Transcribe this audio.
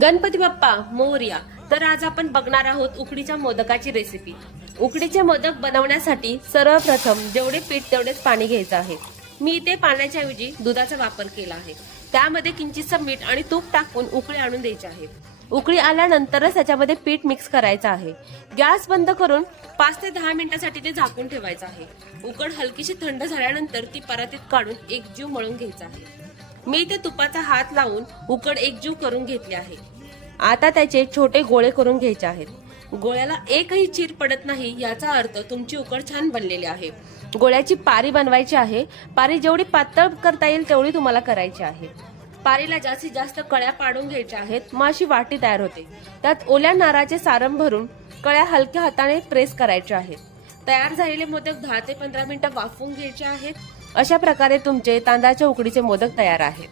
गणपती बाप्पा मोरया. तर आज आपण बघणार आहोत उकडीच्या मोदकाची रेसिपी. उकडीचे मोदक बनवण्यासाठी सर्वप्रथम जेवढे पीठ तेवढेच पाणी घ्यायचं आहे. मी इथे पाण्याच्या ऐवजी दुधाचा वापर केला आहे. त्यामध्ये किंचितसं मीठ आणि तूप टाकून उकळी आणून द्यायची आहे. उकळी आल्यानंतरच त्याच्यामध्ये पीठ मिक्स करायचं आहे. गॅस बंद करून 5 ते 10 मिनिटांसाठी ते झाकून ठेवायचं आहे. उकड हलकीशी थंड झाल्यानंतर ती परातीत काढून एकजीव मळून घ्यायचा आहे. मी इथे तुपाचा हात लावून उकड एकजीव करून घेतली आहे. आता त्याचे छोटे गोळे करून घ्यायचे आहेत. गोळ्याला एकही चीर पडत नाही याचा अर्थ तुमची उकड छान बनलेली आहे. गोळ्याची पारी बनवायची आहे. पारी जेवढी पातळ करता येईल तेवढी तुम्हाला करायची आहे. पारीला जास्तीत जास्त कळ्या पाडून घ्यायच्या आहेत. मग अशी वाटी तयार होते. त्यात ओल्या नारळाचे सारण भरून कळ्या हलक्या हाताने प्रेस करायच्या आहेत. तयार झालेले मोदक 10 ते 15 मिनिटं वाफवून घ्यायचे आहेत. अशा प्रकारे तुमचे तांदळाच्या उकडीचे मोदक तयार आहेत.